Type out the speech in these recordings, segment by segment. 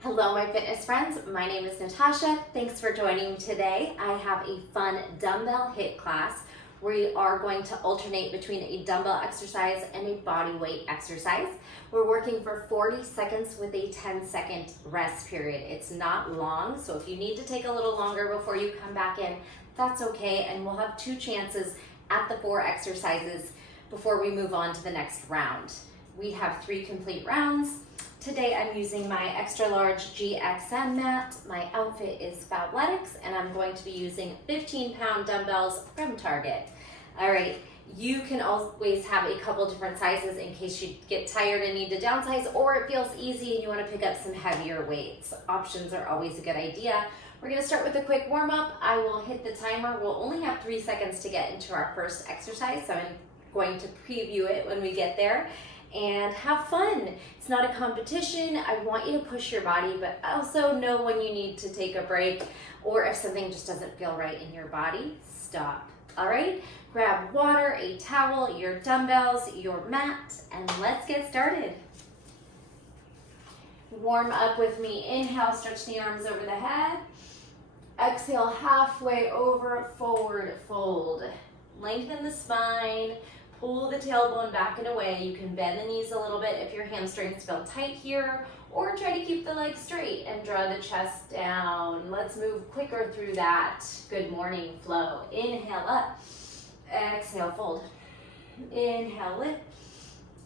Hello, my fitness friends. My name is Natasha. Thanks for joining me today. I have a fun dumbbell HIIT class. We are going to alternate between a dumbbell exercise and a body weight exercise. We're working for 40 seconds with a 10-second rest period. It's not long, so if you need to take a little longer before you come back in, that's okay, and we'll have 2 chances at the 4 exercises before we move on to the next round. We have 3 complete rounds. Today I'm using my extra large GXM mat. My outfit is Fabletics, and I'm going to be using 15-pound dumbbells from Target. All right, you can always have a couple different sizes in case you get tired and need to downsize, or it feels easy and you want to pick up some heavier weights. Options are always a good idea. We're going to start with a quick warm-up. I will hit the timer. We'll only have 3 seconds to get into our first exercise, so I'm going to preview it when we get there. And have fun. It's not a competition. I want you to push your body, but also know when you need to take a break, or if something just doesn't feel right in your body, stop. All right, grab water, a towel, your dumbbells, your mat, and let's get started. Warm up with me. Inhale, stretch the arms over the head. Exhale, halfway over, forward fold. Lengthen the spine. Pull the tailbone back and away. You can bend the knees a little bit if your hamstrings feel tight here, or try to keep the legs straight and draw the chest down. Let's move quicker through that. Good morning flow. Inhale up, exhale, fold. Inhale, lift,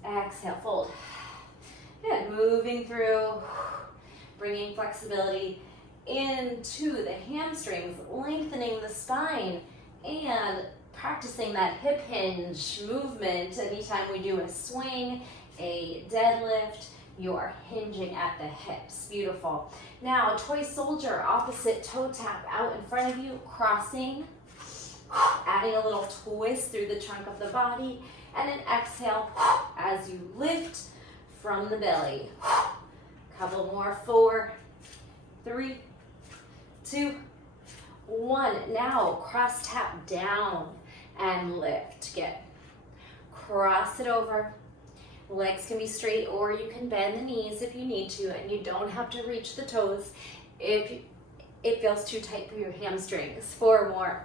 exhale, fold. Good, moving through, bringing flexibility into the hamstrings, lengthening the spine, and practicing that hip hinge movement. Anytime we do a swing, a deadlift, you're hinging at the hips. Beautiful. Now, toy soldier, opposite toe tap out in front of you, crossing, adding a little twist through the trunk of the body, and an exhale as you lift from the belly. Couple more, 4, 3, 2, 1. Now, cross tap down and lift. Good. Cross it over. Legs can be straight, or you can bend the knees if you need to, and you don't have to reach the toes if it feels too tight for your hamstrings. 4 more.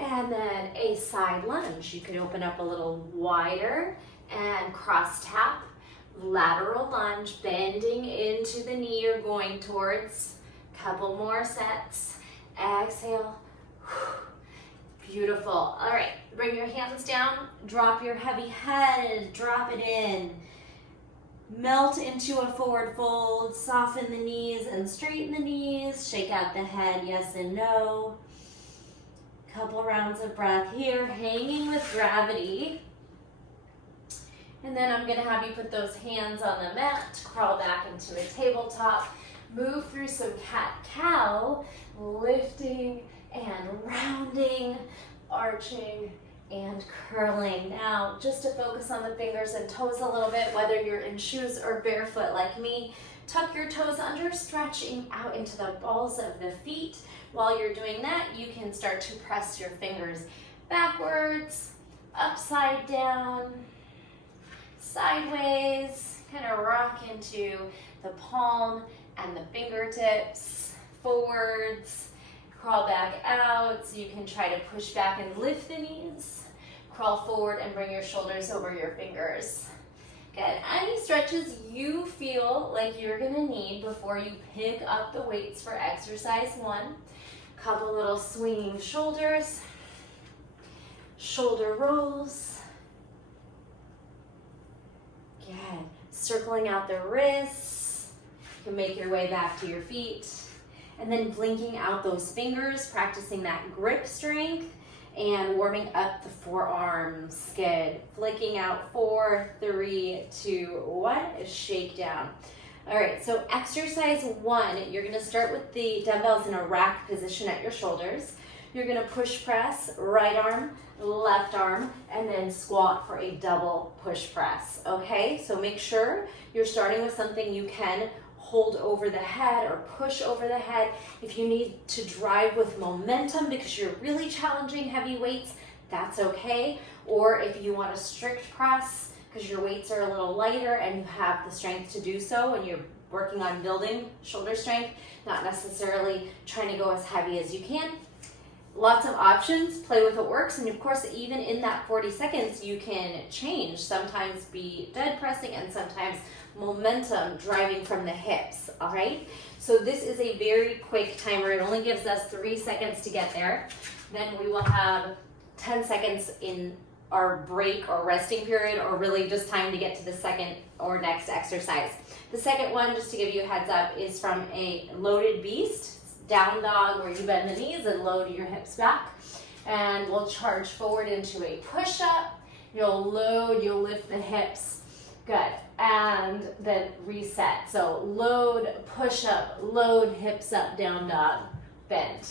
And then a side lunge. You can open up a little wider and cross tap. Lateral lunge, bending into the knee you're going towards. Couple more sets. Exhale. Beautiful. All right, bring your hands down. Drop your heavy head. Drop it in. Melt into a forward fold. Soften the knees and straighten the knees. Shake out the head, yes and no. Couple rounds of breath here, hanging with gravity. And then I'm going to have you put those hands on the mat, crawl back into a tabletop. Move through some cat-cow, lifting and rounding, arching and curling. Now, just to focus on the fingers and toes a little bit, whether you're in shoes or barefoot like me, tuck your toes under, stretching out into the balls of the feet. While you're doing that, you can start to press your fingers backwards, upside down, sideways, kind of rock into the palm and the fingertips, forwards, crawl back out. So you can try to push back and lift the knees, crawl forward and bring your shoulders over your fingers. Good. Any stretches you feel like you're gonna need before you pick up the weights for exercise 1. Couple little swinging shoulders, shoulder rolls. Good. Circling out the wrists. You can make your way back to your feet. And then blinking out those fingers, practicing that grip strength and warming up the forearms. Good. Flicking out 4, 3, 2, 1. Shake down. All right, so exercise 1, you're gonna start with the dumbbells in a rack position at your shoulders. You're gonna push press, right arm, left arm, and then squat for a double push press, okay? So make sure you're starting with something you can hold over the head or push over the head. If you need to drive with momentum because you're really challenging heavy weights, that's okay. Or if you want a strict press, because your weights are a little lighter and you have the strength to do so, and you're working on building shoulder strength, not necessarily trying to go as heavy as you can. Lots of options, play with what works, and of course, even in that 40 seconds, you can change. Sometimes be dead pressing and sometimes momentum driving from the hips, all right? So this is a very quick timer. It only gives us 3 seconds to get there. Then we will have 10 seconds in our break or resting period, or really just time to get to the second or next exercise. The second one, just to give you a heads up, is from a loaded beast, down dog, where you bend the knees and load your hips back. And we'll charge forward into a push-up. You'll load, you'll lift the hips. Good. And then reset. So load, push-up, load, hips up, down dog, bend.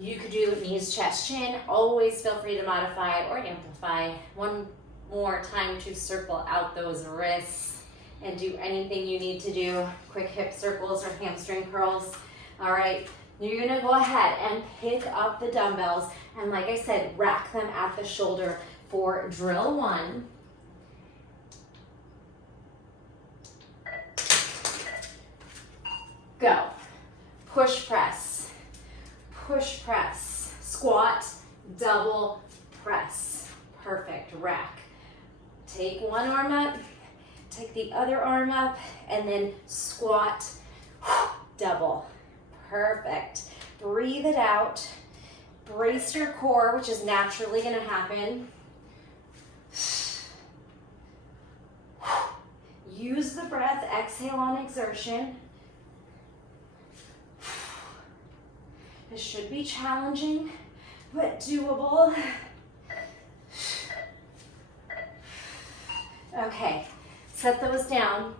You could do knees, chest, chin. Always feel free to modify or amplify. One more time to circle out those wrists and do anything you need to do. Quick hip circles or hamstring curls. All right, you're gonna go ahead and pick up the dumbbells, and like I said, rack them at the shoulder for drill 1. Go. Push press, squat, double press. Perfect, rack. Take one arm up, take the other arm up, and then squat, double. Perfect. Breathe it out. Brace your core, which is naturally going to happen. Use the breath. Exhale on exertion. This should be challenging, but doable. Okay, set those down.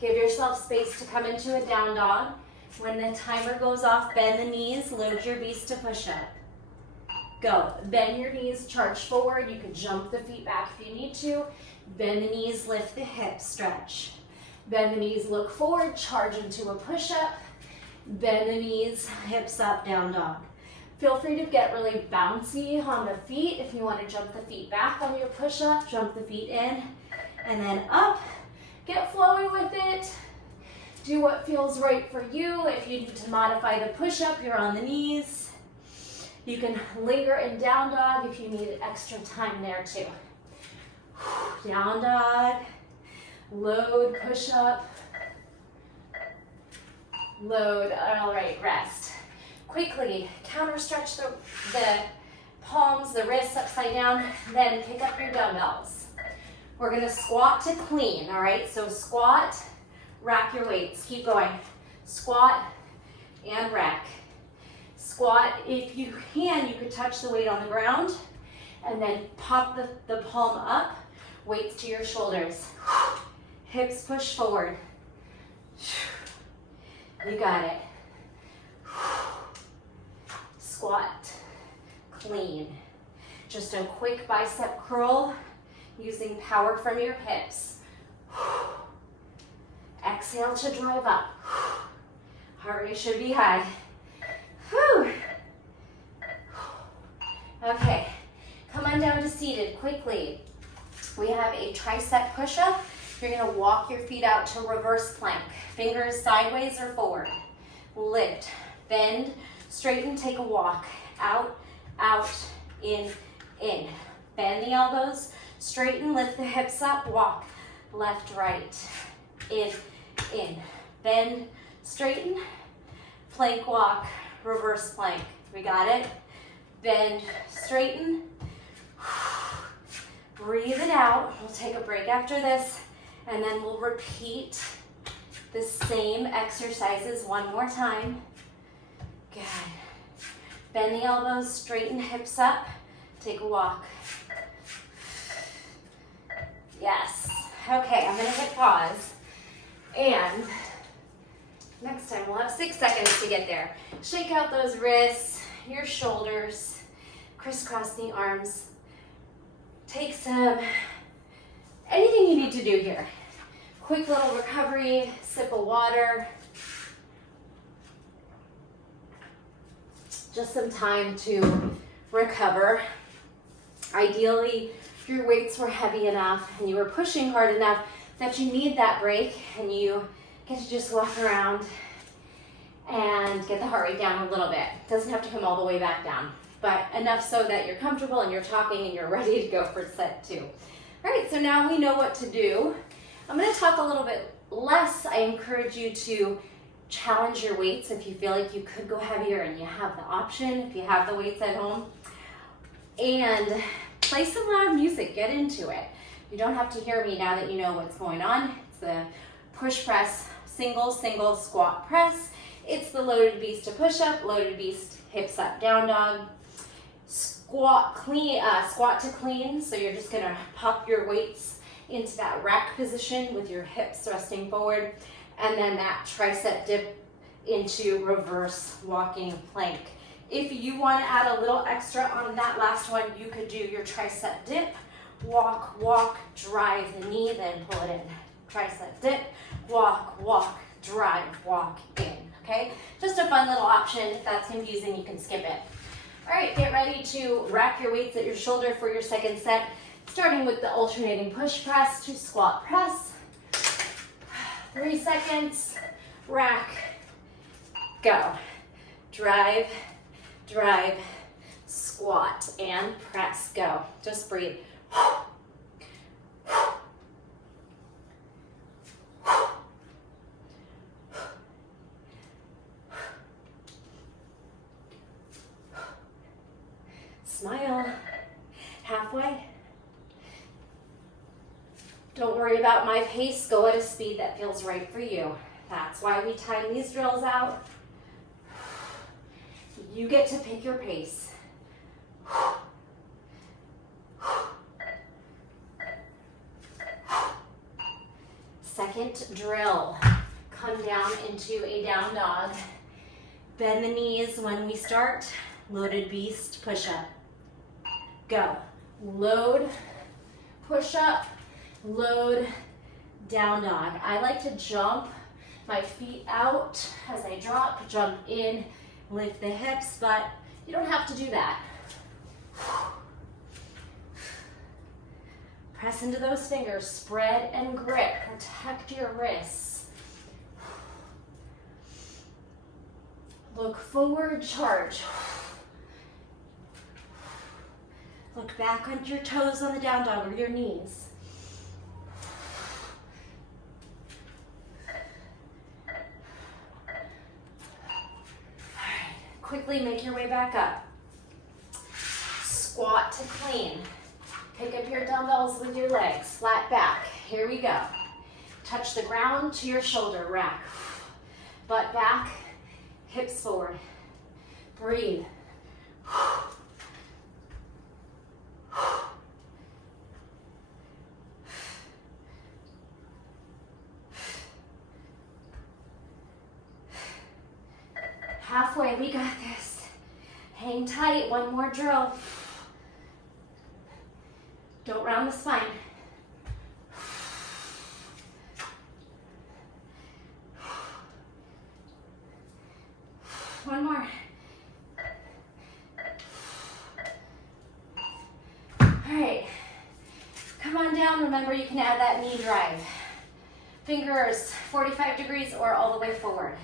Give yourself space to come into a down dog. When the timer goes off, bend the knees, load your beast to push up. Go. Bend your knees, charge forward. You can jump the feet back if you need to. Bend the knees, lift the hips, stretch. Bend the knees, look forward, charge into a push-up. Bend the knees, hips up, down dog. Feel free to get really bouncy on the feet. If you want to jump the feet back on your push-up, jump the feet in, and then up. Get flowy with it. Do what feels right for you. If you need to modify the push-up, you're on the knees. You can linger in down dog if you need extra time there too. Down dog, load, push-up, load. All right, rest. Quickly counter stretch the palms, the wrists upside down, then pick up your dumbbells. We're gonna squat to clean, all right? So squat, rack your weights, keep going. Squat and rack. Squat, if you can, you could touch the weight on the ground and then pop the palm up, weights to your shoulders. Hips push forward. You got it. Squat, clean. Just a quick bicep curl using power from your hips. Exhale to drive up. Heart rate should be high. Whew. Okay, come on down to seated quickly. We have a tricep push-up. You're gonna walk your feet out to reverse plank. Fingers sideways or forward. Lift, bend, straighten, take a walk. Out, out, in, in. Bend the elbows, straighten, lift the hips up, walk. Left, right, in, bend, straighten, plank walk, reverse plank. We got it? Bend, straighten, breathe it out. We'll take a break after this, and then we'll repeat the same exercises one more time. Good. Bend the elbows, straighten hips up, take a walk. Yes. Okay, I'm gonna hit pause, and next time we'll have 6 seconds to get there. Shake out those wrists, your shoulders, crisscross the arms. Take anything you need to do here. Quick little recovery, sip of water. Just some time to recover. Ideally, your weights were heavy enough and you were pushing hard enough that you need that break and you get to just walk around and get the heart rate down a little bit. Doesn't have to come all the way back down, but enough so that you're comfortable and you're talking and you're ready to go for set 2. All right, so now we know what to do. I'm gonna talk a little bit less. I encourage you to challenge your weights if you feel like you could go heavier and you have the option, if you have the weights at home. And play some loud music, get into it. You don't have to hear me now that you know what's going on. It's the push press, single squat press. It's the loaded beast to push up, loaded beast, hips up, down dog. Squat to clean. So you're just gonna pop your weights into that rack position with your hips thrusting forward, and then that tricep dip into reverse walking plank. If you want to add a little extra on that last one, you could do your tricep dip, walk, drive the knee, then pull it in. Tricep dip, walk, drive, walk in, okay? Just a fun little option. If that's confusing, you can skip it. All right, get ready to rack your weights at your shoulder for your second set, starting with the alternating push press to squat press. 3 seconds, rack, go. Drive, squat, and press, go. Just breathe. Smile. Halfway. Don't worry about my pace. Go at a speed that feels right for you. That's why we time these drills out. You get to pick your pace. Second drill. Come down into a down dog. Bend the knees when we start. Loaded beast, push up. Go. Load, push up, load, down dog. I like to jump my feet out as I drop, jump in, lift the hips, but you don't have to do that. Press into those fingers, spread and grip, protect your wrists. Look forward, charge. Look back on your toes on the down dog or your knees. Quickly make your way back up. Squat to clean. Pick up your dumbbells with your legs, flat back. Here we go. Touch the ground to your shoulder, rack. Butt back, hips forward. Breathe. Halfway, we got this. Hang tight, one more drill. Don't round the spine. One more. All right, come on down. Remember, you can add that knee drive. Fingers 45 degrees or all the way forward.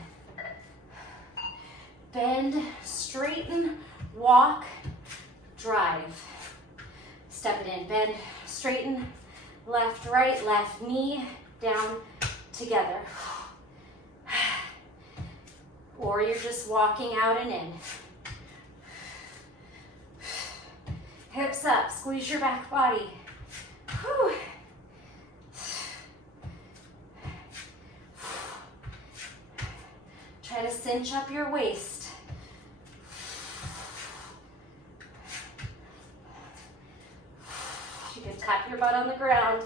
Bend, straighten, walk, drive. Step it in, bend, straighten, left, right, left knee, down, together. Or you're just walking out and in. Hips up, squeeze your back body. Whew. Try to cinch up your waist. You can tap your butt on the ground.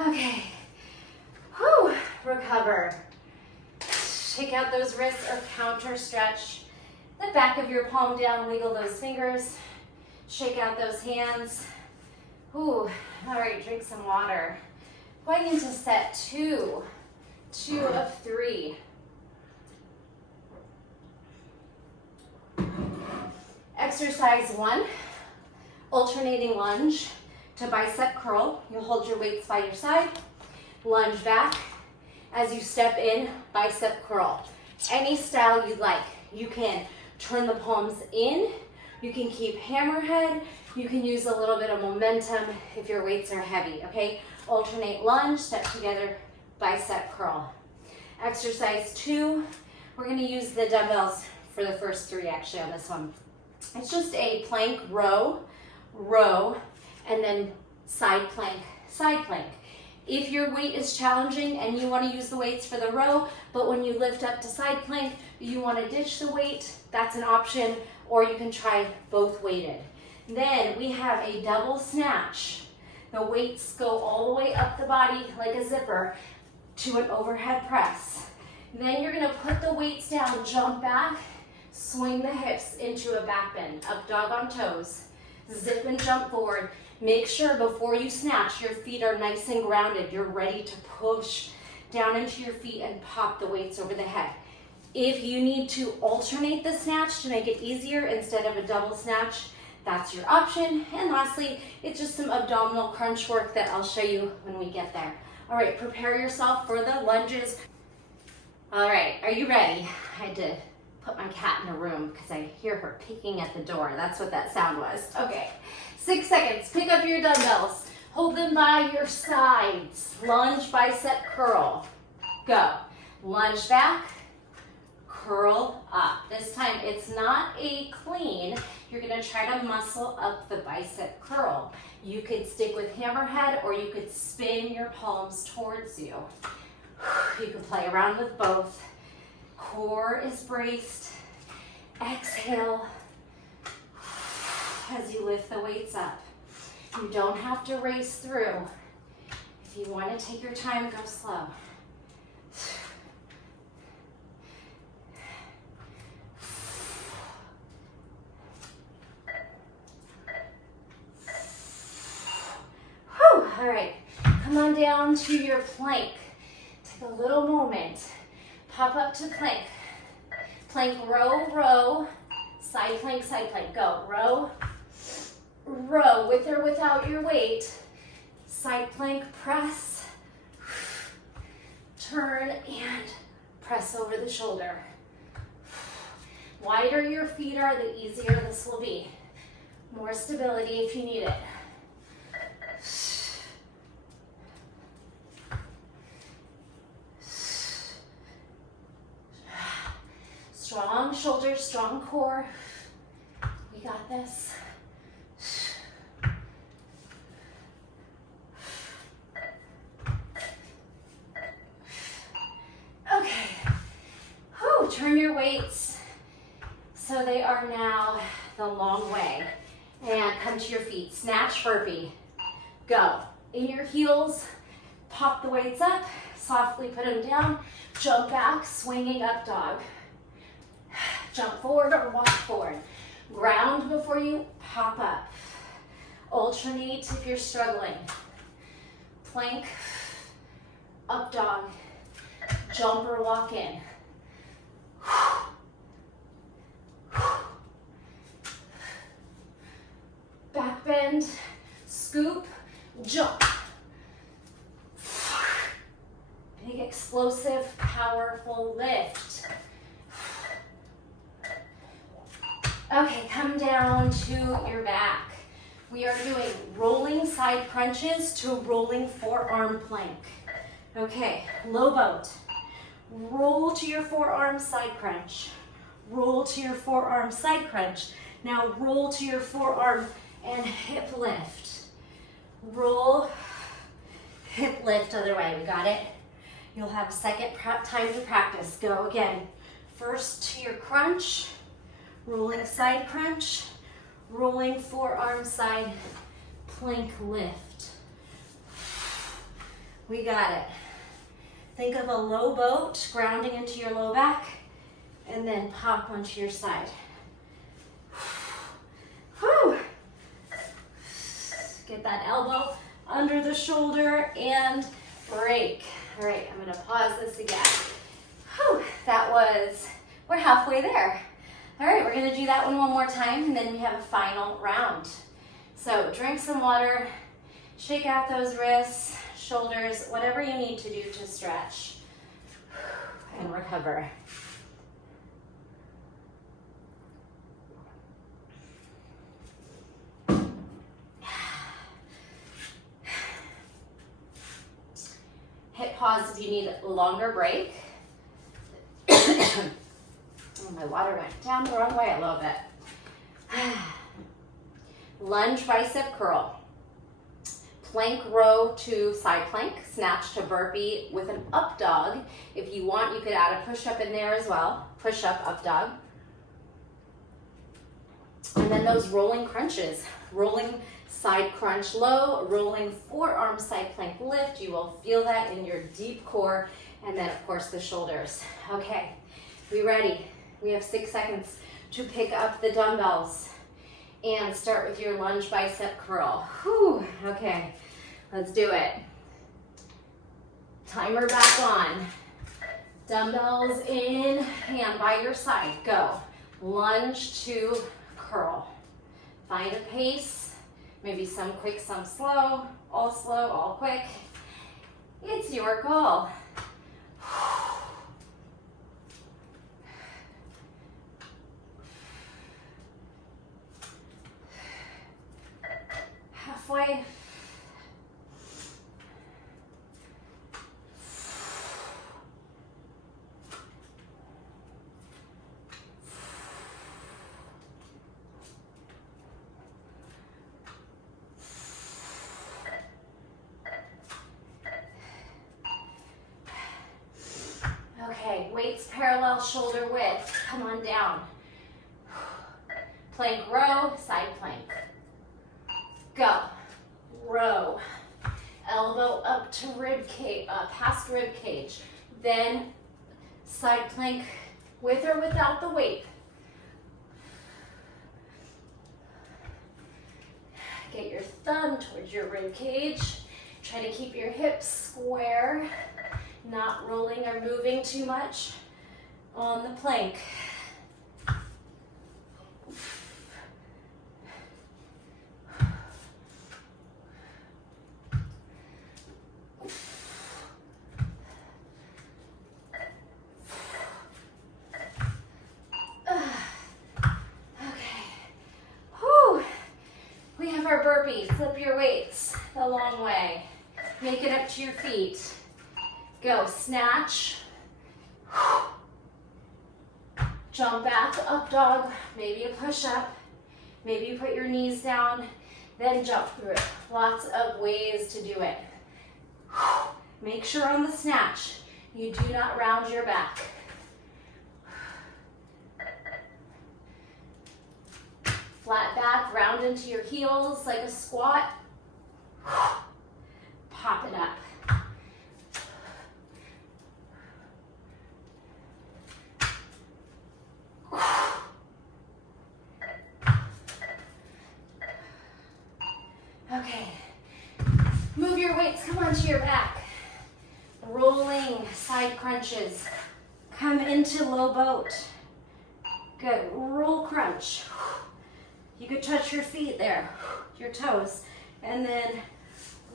Okay. Whew. Recover. Shake out those wrists or counter stretch the back of your palm down, wiggle those fingers. Shake out those hands. Ooh. All right, drink some water. Going into set 2. 2 of 3. Exercise 1. Alternating lunge to bicep curl. You'll hold your weights by your side, lunge back. As you step in, bicep curl. Any style you'd like. You can turn the palms in, you can keep hammerhead, you can use a little bit of momentum if your weights are heavy, okay? Alternate lunge, step together, bicep curl. Exercise 2, we're gonna use the dumbbells for the first 3 actually on this one. It's just a plank row, row, and then side plank, side plank. If your weight is challenging and you want to use the weights for the row, but when you lift up to side plank, you want to ditch the weight, that's an option, or you can try both weighted. Then we have a double snatch. The weights go all the way up the body like a zipper to an overhead press. Then you're going to put the weights down, jump back, swing the hips into a back bend, up dog on toes, zip and jump forward. Make sure before you snatch, your feet are nice and grounded. You're ready to push down into your feet and pop the weights over the head. If you need to alternate the snatch to make it easier instead of a double snatch, that's your option. And lastly, it's just some abdominal crunch work that I'll show you when we get there. All right, prepare yourself for the lunges. All right, are you ready? I had to put my cat in a room because I hear her picking at the door. That's what that sound was. Okay, 6 seconds. Pick up your dumbbells. Hold them by your sides. Lunge, bicep, curl. Go. Lunge back, curl up. This time it's not a clean. You're gonna try to muscle up the bicep curl. You could stick with hammerhead or you could spin your palms towards you. You can play around with both. Core is braced. Exhale as you lift the weights up. You don't have to race through. If you want to take your time, go slow. Whew. All right, come on down to your plank. Take a little moment. Pop up to plank. Plank, row, row. Side plank, go. Row, row, with or without your weight. Side plank, press. Turn and press over the shoulder. Wider your feet are, the easier this will be. More stability if you need it. Strong shoulders, strong core. We got this. Okay. Whew. Turn your weights so they are now the long way. And come to your feet. Snatch, burpee. Go. In your heels, pop the weights up. Softly put them down. Jump back, swinging up dog. Jump forward or walk forward. Ground before you pop up. Alternate if you're struggling. Plank, up dog, jump or walk in. Back bend, scoop, jump. Big explosive, powerful lift. Okay, come down to your back. We are doing rolling side crunches to rolling forearm plank. Okay, low boat. Roll to your forearm side crunch. Roll to your forearm side crunch. Now roll to your forearm and hip lift. Roll, hip lift other way. We got it? You'll have a second time to practice. Go again. First to your crunch. Rolling side crunch, rolling forearm side plank lift. We got it. Think of a low boat grounding into your low back and then pop onto your side. Whew. Get that elbow under the shoulder and break. All right, I'm gonna pause this again. Whew. We're halfway there. All right, we're gonna do that one more time and then we have a final round. So drink some water, shake out those wrists, shoulders, whatever you need to do to stretch and recover. Hit pause if you need a longer break. Oh, my water went down the wrong way a little bit. Lunge bicep curl. Plank row to side plank, snatch to burpee with an up dog. If you want, you could add a push-up in there as well. Push-up, up dog. And then those rolling crunches. Rolling side crunch low, rolling forearm side plank lift. You will feel that in your deep core. And then, of course, the shoulders. Okay, we ready? We have 6 seconds to pick up the dumbbells. And start with your lunge bicep curl. Whew, okay, let's do it. Timer back on. Dumbbells in hand by your side, go. Lunge to curl. Find a pace, maybe some quick, some slow, all quick. It's your call. Halfway. Okay, weights parallel shoulder width. Come on down. Plank row, side plank. Go. Row. Elbow up to rib cage, past rib cage. Then side plank with or without the weight. Get your thumb towards your rib cage. Try to keep your hips square, not rolling or moving too much on the plank. Flip your weights the long way. Make it up to your feet. Go, snatch. Jump back, up dog. Maybe a push up. Maybe you put your knees down, then jump through it. Lots of ways to do it. Make sure on the snatch, you do not round your back. Flat back, round into your heels like a squat. Pop it up. Okay. Move your weights, come onto your back. Rolling side crunches. Come into low boat. Good, roll crunch. You could touch your feet there, your toes, and then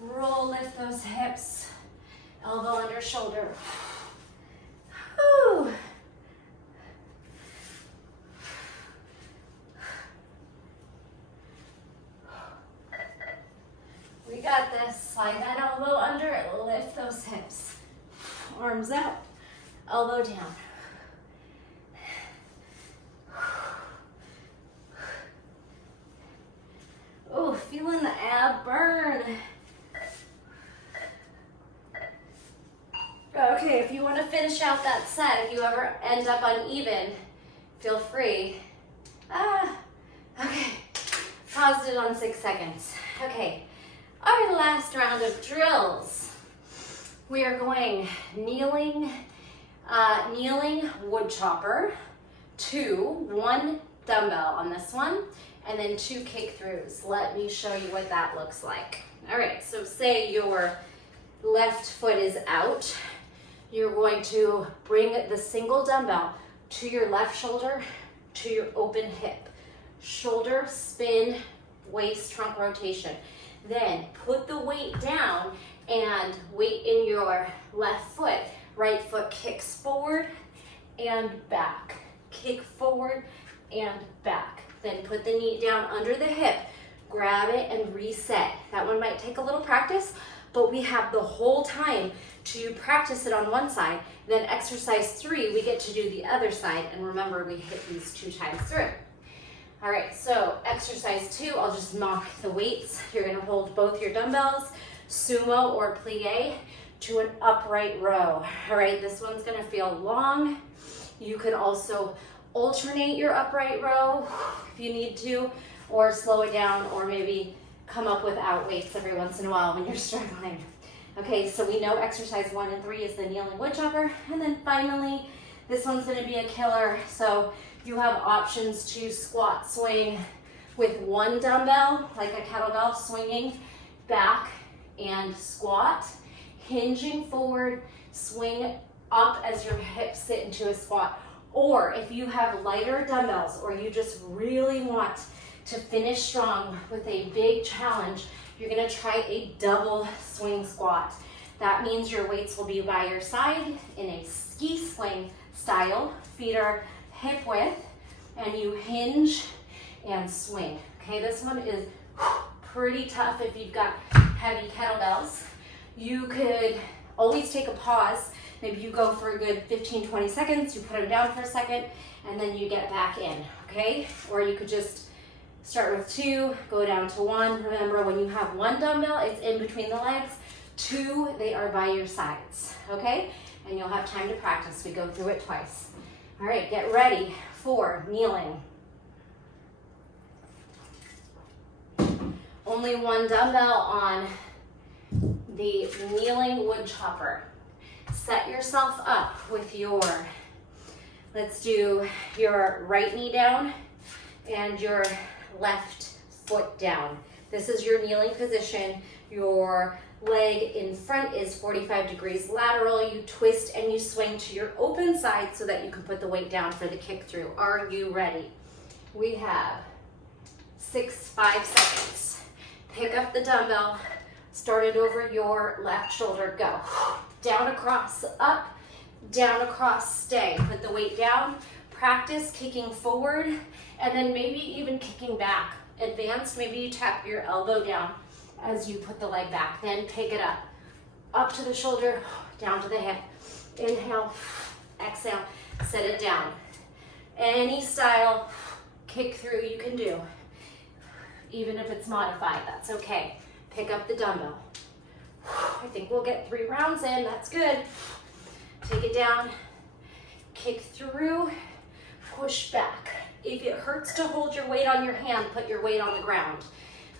roll, lift those hips, elbow under shoulder. Whew. We got this. Slide that elbow under it, lift those hips. Arms out, elbow down. Oh, feeling the ab burn. Okay, if you want to finish out that set, if you ever end up uneven, feel free. Okay, paused it on 6 seconds. Okay, our last round of drills. We are going kneeling wood chopper, 1 dumbbell on this one, and then 2 kick throughs. Let me show you what that looks like. All right, so say your left foot is out. You're going to bring the single dumbbell to your left shoulder, to your open hip. Shoulder, spin, waist trunk rotation. Then put the weight down and weight in your left foot. Right foot kicks forward and back. Kick forward and back. Then put the knee down under the hip. Grab it and reset. That one might take a little practice, but we have the whole time to practice it on one side. Then exercise 3, we get to do the other side. And remember, we hit these 2 times through. All right, so exercise 2, I'll just knock the weights. You're gonna hold both your dumbbells, sumo or plie, to an upright row. All right, this one's gonna feel long. You can also alternate your upright row if you need to, or slow it down, or maybe come up without weights every once in a while when you're struggling. Okay, so we know exercise 1 and 3 is the kneeling wood chopper. And then finally, this one's gonna be a killer. So you have options to squat swing with 1 dumbbell, like a kettlebell, swinging back and squat, hinging forward, swing up as your hips sit into a squat. Or if you have lighter dumbbells, or you just really want to finish strong with a big challenge, you're gonna try a double swing squat. That means your weights will be by your side in a ski swing style. Feet are hip width, and you hinge and swing. Okay, this one is pretty tough if you've got heavy kettlebells. You could always take a pause. Maybe you go for a good 15, 20 seconds, you put them down for a second, and then you get back in, okay? Or you could just start with 2, go down to 1. Remember, when you have 1 dumbbell, it's in between the legs. 2, they are by your sides, okay? And you'll have time to practice. We go through it twice. All right, get ready for kneeling. Only 1 dumbbell on the kneeling wood chopper. Set yourself up with your, let's do your right knee down and your left foot down. This is your kneeling position. Your leg in front is 45 degrees lateral. You twist and you swing to your open side so that you can put the weight down for the kick through. Are you ready? We have 5 seconds. Pick up the dumbbell, start it over your left shoulder, go. Down, across, up, down, across, stay. Put the weight down, practice kicking forward, and then maybe even kicking back. Advanced, maybe you tap your elbow down as you put the leg back. Then pick it up to the shoulder, down to the hip. Inhale, exhale, set it down. Any style kick through you can do. Even if it's modified, that's okay. Pick up the dumbbell. I think we'll get 3 rounds in, that's good. Take it down, kick through, push back. If it hurts to hold your weight on your hand, put your weight on the ground.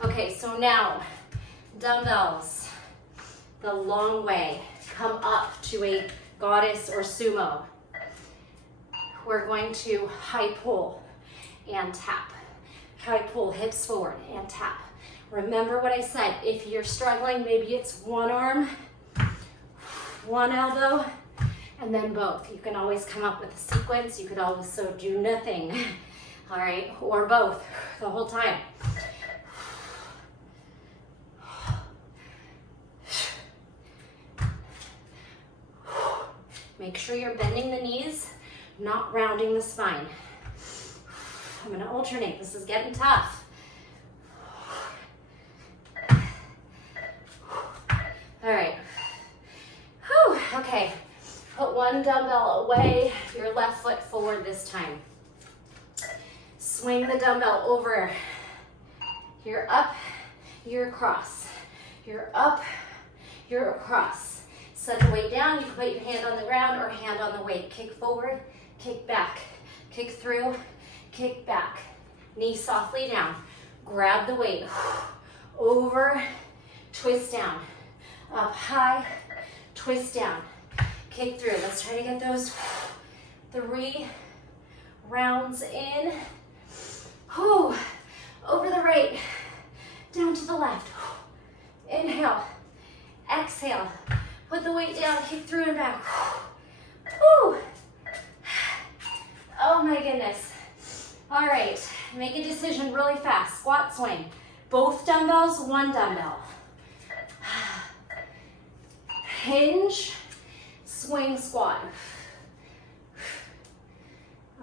Okay, so now, dumbbells, the long way. Come up to a goddess or sumo. We're going to high pull and tap. High pull, hips forward and tap. Remember what I said, if you're struggling, maybe it's 1 arm, 1 elbow, and then both. You can always come up with a sequence. You could also do nothing, all right, or both the whole time. Make sure you're bending the knees, not rounding the spine. I'm gonna alternate, this is getting tough. All right, whew, okay. Put 1 dumbbell away, your left foot forward this time. Swing the dumbbell over. You're up, you're across. You're up, you're across. Set the weight down, you can put your hand on the ground or hand on the weight. Kick forward, kick back, kick through, kick back. Knee softly down. Grab the weight. Over, twist down. Up high, twist down. Kick through. Let's try to get those 3 rounds in. Whew. Over the right, down to the left. Inhale, exhale. Put the weight down, kick through and back. Whew. Oh my goodness. All right, make a decision really fast. Squat swing. Both dumbbells, one dumbbell. Hinge, swing squat.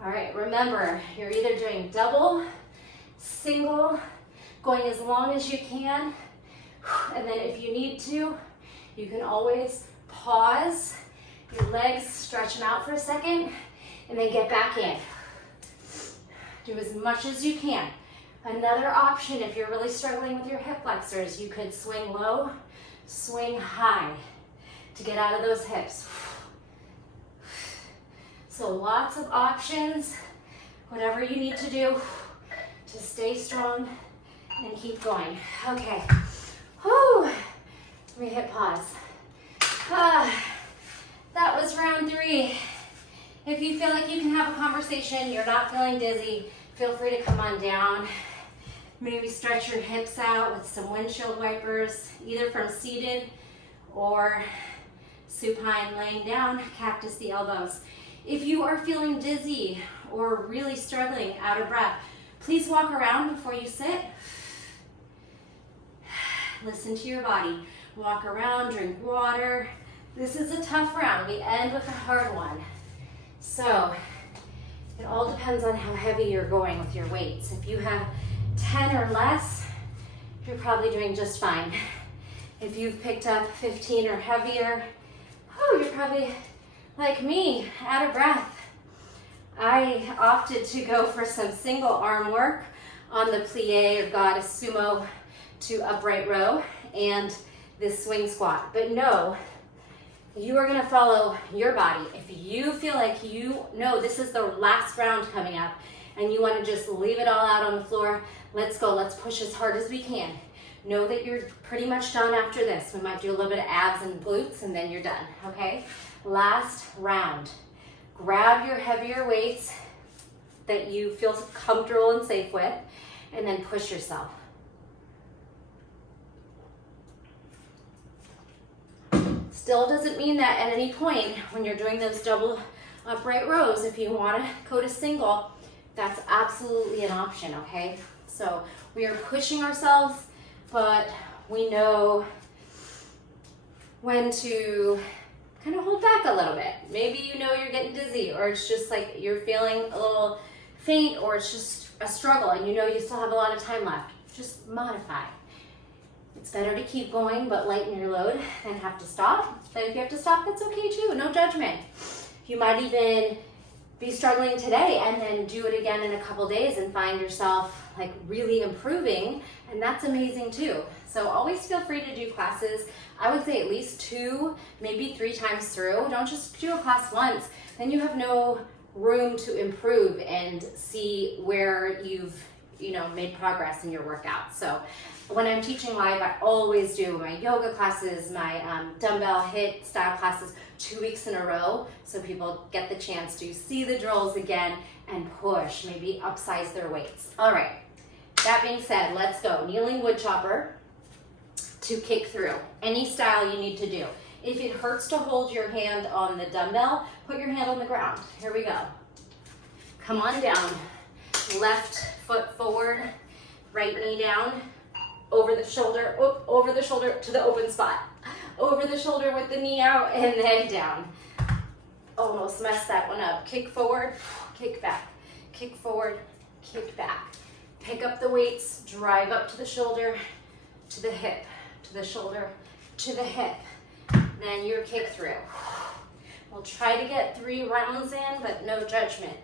All right, remember, you're either doing double, single, going as long as you can, and then if you need to, you can always pause your legs, stretch them out for a second, and then get back in. Do as much as you can. Another option, if you're really struggling with your hip flexors, you could swing low, swing high to get out of those hips. So lots of options, whatever you need to do to stay strong and keep going. Okay, whew. Let me hit pause. That was round 3. If you feel like you can have a conversation, you're not feeling dizzy, feel free to come on down. Maybe stretch your hips out with some windshield wipers, either from seated or supine, laying down, cactus the elbows. If you are feeling dizzy or really struggling, out of breath, please walk around before you sit. Listen to your body. Walk around, drink water. This is a tough round. We end with a hard one. So it all depends on how heavy you're going with your weights. If you have 10 or less, you're probably doing just fine. If you've picked up 15 or heavier, you're probably like me, out of breath. I opted to go for some single arm work on the plie or goddess sumo to upright row and this swing squat. But no, you are gonna follow your body. If you feel like you know this is the last round coming up and you wanna just leave it all out on the floor, let's go, let's push as hard as we can. Know that you're pretty much done after this. We might do a little bit of abs and glutes and then you're done, okay? Last round. Grab your heavier weights that you feel comfortable and safe with, and then push yourself. Still doesn't mean that at any point when you're doing those double upright rows, if you want to go to single, that's absolutely an option, okay? So we are pushing ourselves, but we know when to kind of hold back a little bit. Maybe you know you're getting dizzy, or it's just like you're feeling a little faint, or it's just a struggle and you know you still have a lot of time left. Just modify. It's better to keep going but lighten your load than have to stop. But if you have to stop, that's okay too, no judgment. You might even be struggling today and then do it again in a couple days and find yourself like really improving, and that's amazing too. So always feel free to do classes. I would say at least 2, maybe 3 times through. Don't just do a class once, then you have no room to improve and see where you've made progress in your workout. So when I'm teaching live, I always do my yoga classes, my dumbbell Hiit style classes 2 weeks in a row, so people get the chance to see the drills again and push, maybe upsize their weights. All right, that being said, let's go. Kneeling wood chopper to kick through. Any style you need to do. If it hurts to hold your hand on the dumbbell, put your hand on the ground. Here we go. Come on down. Left foot forward, right knee down, over the shoulder, over the shoulder to the open spot. Over the shoulder with the knee out and then down. Almost messed that one up. Kick forward, kick back. Kick forward, kick back. Pick up the weights, drive up to the shoulder, to the hip, to the shoulder, to the hip. Then your kick through. We'll try to get 3 rounds in, but no judgment.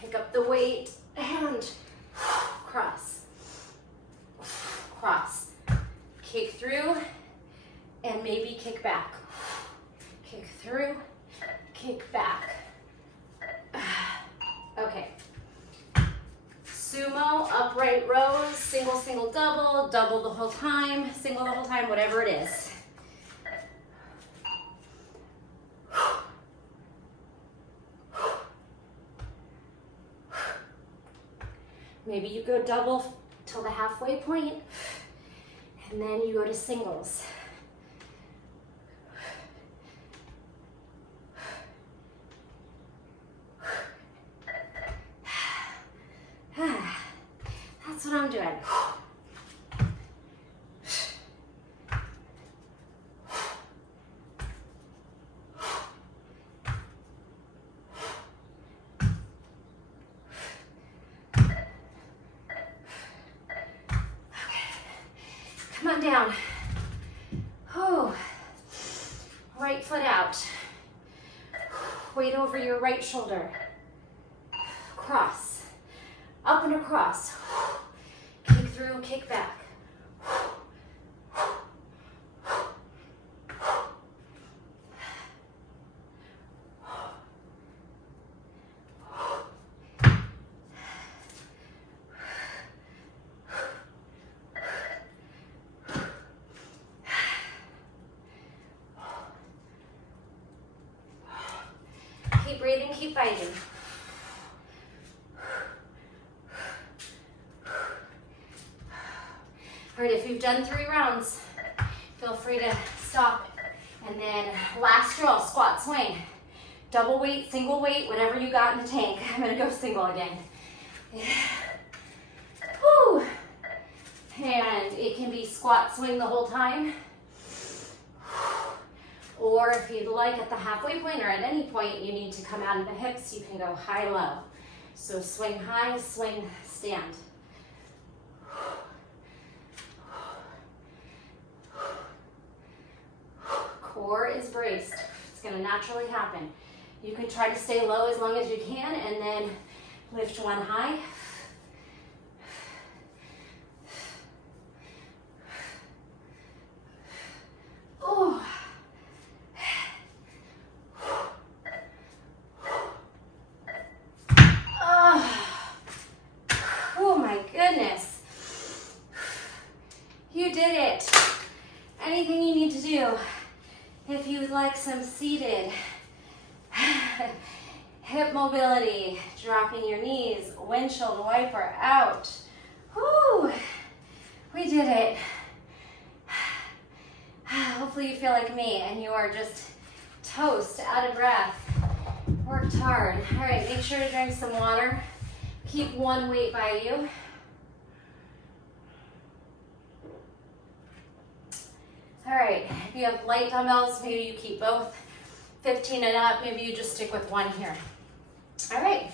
Pick up the weight and cross, cross. Kick through and maybe kick back. Kick through, kick back. Okay. Sumo, upright rows, single, single, double, double the whole time, single the whole time, whatever it is. Maybe you go double till the halfway point, and then you go to singles. That's what I'm doing. Come down. Oh. Right foot out. Weight over your right shoulder. Cross. Up and across. Kick through, kick back. Keep breathing, keep biting. All right, if you've done 3 rounds, feel free to stop. And then last drill, squat swing. Double weight, single weight, whatever you got in the tank. I'm gonna go single again. Whew. And it can be squat swing the whole time. Or if you'd like at the halfway point or at any point you need to come out of the hips, you can go high-low. So swing high, swing, stand. Core is braced. It's gonna naturally happen. You can try to stay low as long as you can and then lift one high. Oh. Oh my goodness. You did it. Anything you need to do. If you would like some seated hip mobility, dropping your knees, windshield wiper out. Whoo, we did it. Hopefully you feel like me and you are just toast, out of breath. Worked hard. All right, make sure to drink some water. Keep one weight by you. All right, if you have light dumbbells, maybe you keep both. 15 and up, maybe you just stick with one here. All right,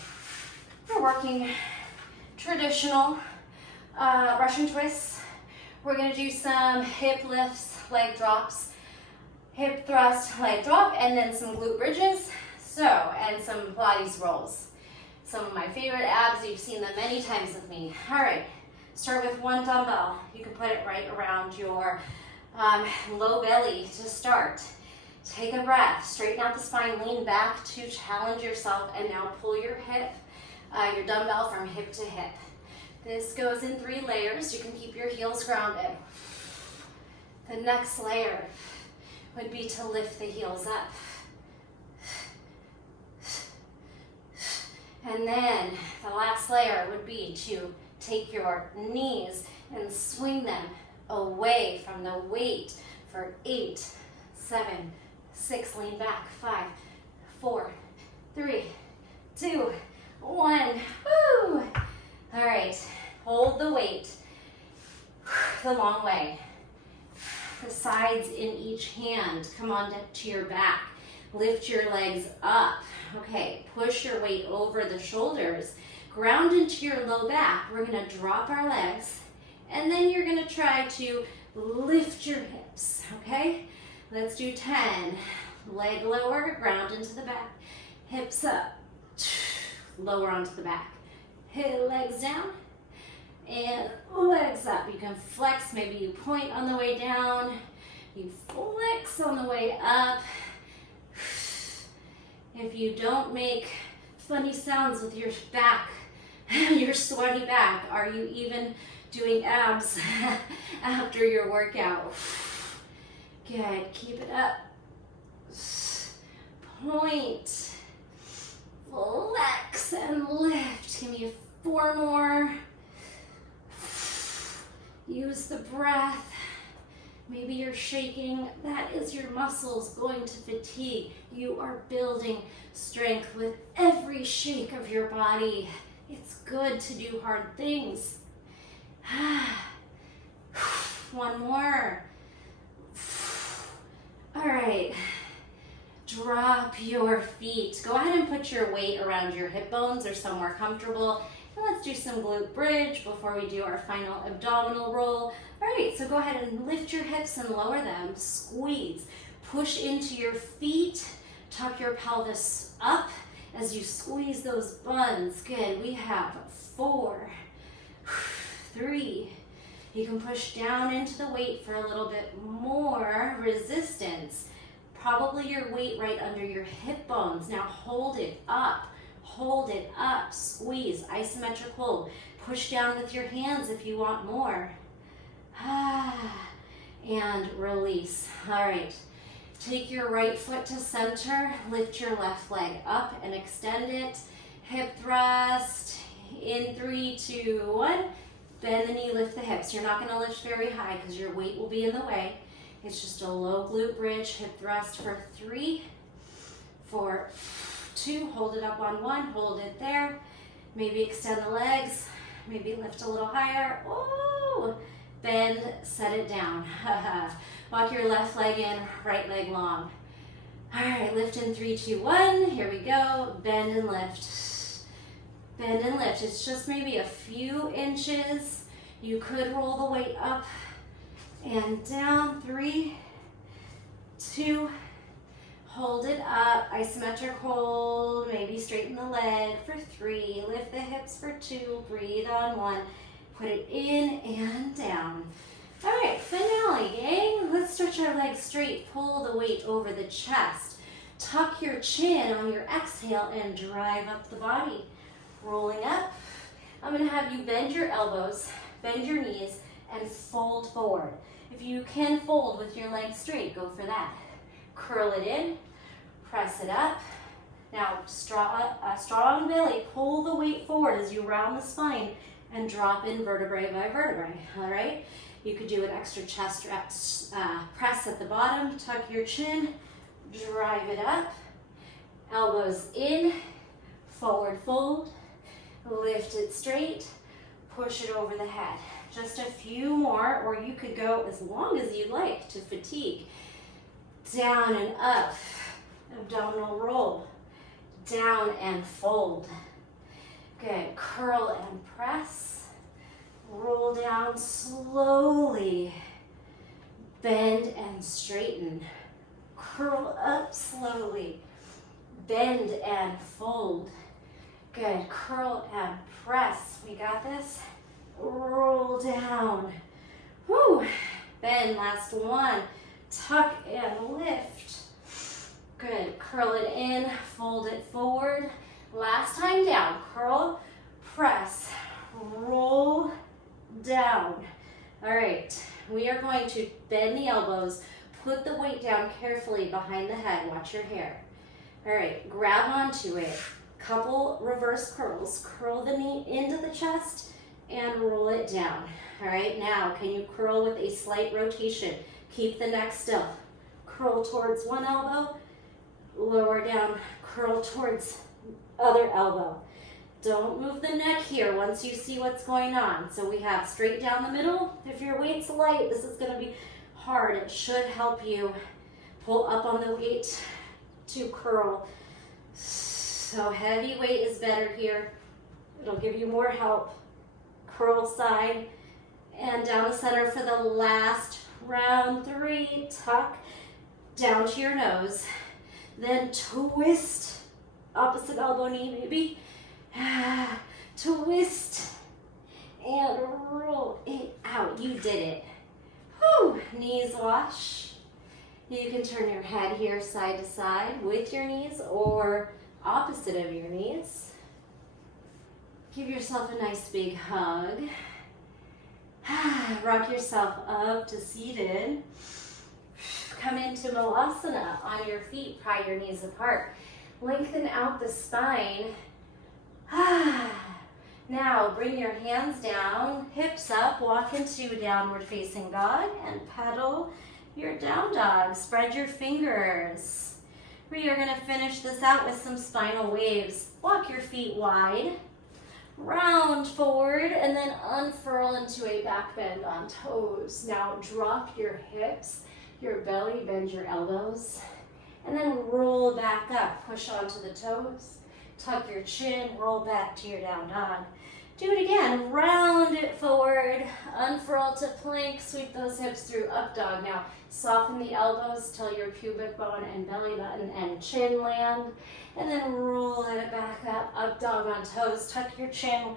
we're working traditional Russian twists. We're gonna do some hip lifts, leg drops, hip thrust, leg drop, and then some glute bridges. So, and some Pilates rolls. Some of my favorite abs, you've seen them many times with me. All right, start with one dumbbell. You can put it right around your low belly to start. Take a breath, straighten out the spine, lean back to challenge yourself, and now pull your hip, your dumbbell from hip to hip. This goes in 3 layers. You can keep your heels grounded. The next layer would be to lift the heels up. And then the last layer would be to take your knees and swing them away from the weight for 8, 7, 6, lean back, 5, 4, 3, 2, 1. Woo! All right, hold the weight the long way. The sides in each hand. Come on to your back. Lift your legs up. Okay, push your weight over the shoulders. Ground into your low back. We're gonna drop our legs, and then you're gonna try to lift your hips, okay? Let's do 10. Leg lower, ground into the back. Hips up, lower onto the back. Hit legs down, and legs up. You can flex, maybe you point on the way down. You flex on the way up. If you don't make funny sounds with your back, your sweaty back, are you even doing abs after your workout? Good, keep it up. Point, flex and lift. Give me 4 more. Use the breath. Maybe you're shaking. That is your muscles going to fatigue. You are building strength with every shake of your body. It's good to do hard things. 1 more. All right. Drop your feet. Go ahead and put your weight around your hip bones or somewhere comfortable. And let's do some glute bridge before we do our final abdominal roll. All right, so so go ahead and lift your hips and lower them. Squeeze. Push into your feet. Tuck your pelvis up as you squeeze those buns. Good. We have 4, 3. You can push down into the weight for a little bit more resistance. Probably your weight right under your hip bones. Now hold it up. Hold it up. Squeeze. Isometric hold. Push down with your hands if you want more. And release. All right. Take your right foot to center. Lift your left leg up and extend it. Hip thrust. In 3, 2, 1. Bend the knee, lift the hips. You're not going to lift very high because your weight will be in the way. It's just a low glute bridge, hip thrust for 3, for 2. Hold it up on 1. Hold it there. Maybe extend the legs. Maybe lift a little higher. Oh, bend, set it down. Walk your left leg in, right leg long. All right, lift in 3, 2, 1. Here we go. Bend and lift. Bend and lift. It's just maybe a few inches. You could roll the weight up and down. 3, 2, hold it up. Isometric hold. Maybe straighten the leg for 3. Lift the hips for 2. Breathe on 1. Put it in and down. All right, finale, gang. Let's stretch our legs straight. Pull the weight over the chest. Tuck your chin on your exhale and drive up the body. Rolling up. I'm going to have you bend your elbows, bend your knees, and fold forward. If you can fold with your legs straight, go for that. Curl it in, press it up. Now, strong belly, pull the weight forward as you round the spine and drop in vertebrae by vertebrae, all right? You could do an extra chest press at the bottom, tuck your chin, drive it up, elbows in, forward fold, lift it straight, push it over the head. Just a few more, or you could go as long as you like to fatigue. Down and up, abdominal roll, down and fold. Good, curl and press, roll down slowly, bend and straighten, curl up slowly, bend and fold. Good, curl and press. We got this. Roll down. Woo. Bend, last one. Tuck and lift. Good, curl it in, fold it forward. Last time down, curl, press, roll down. All right, we are going to bend the elbows, put the weight down carefully behind the head. Watch your hair. All right, grab onto it. Couple reverse curls. Curl the knee into the chest and roll it down. All right, now can you curl with a slight rotation? Keep the neck still. Curl towards one elbow, lower down, curl towards other elbow. Don't move the neck here once you see what's going on. So we have straight down the middle. If your weight's light, this is going to be hard. It should help you pull up on the weight to curl. So heavy weight is better here. It'll give you more help. Curl side and down the center for the last round. 3, tuck down to your nose. Then twist, opposite elbow knee maybe. Twist and roll it out. You did it. Whew. Knees wash. You can turn your head here side to side with your knees or opposite of your knees. Give yourself a nice big hug. Rock yourself up to seated. Come into Malasana on your feet, pry your knees apart. Lengthen out the spine. Now bring your hands down, hips up, walk into downward facing dog and pedal your down dog. Spread your fingers. We are going to finish this out with some spinal waves. Walk your feet wide, round forward, and then unfurl into a back bend on toes. Now drop your hips, your belly, bend your elbows, and then roll back up. Push onto the toes, tuck your chin, roll back to your down dog. Do it again, round it forward, unfurl to plank, sweep those hips through up dog. Now, soften the elbows till your pubic bone and belly button and chin land, and then roll it back up dog on toes, tuck your chin,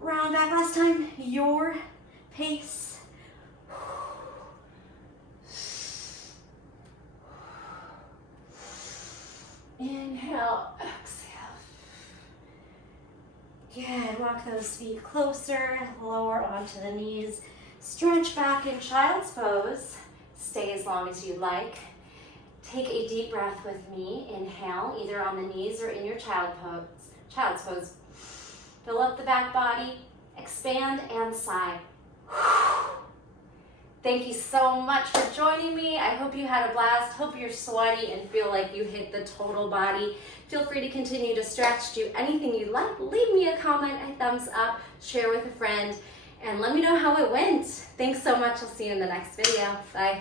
round back. Last time, your pace. Inhale, exhale. Good, walk those feet closer, lower onto the knees. Stretch back in child's pose. Stay as long as you like. Take a deep breath with me. Inhale, either on the knees or in your child's pose. Fill up the back body, expand and sigh. Thank you so much for joining me. I hope you had a blast. Hope you're sweaty and feel like you hit the total body. Feel free to continue to stretch, do anything you like. Leave me a comment, a thumbs up, share with a friend, and let me know how it went. Thanks so much. I'll see you in the next video. Bye.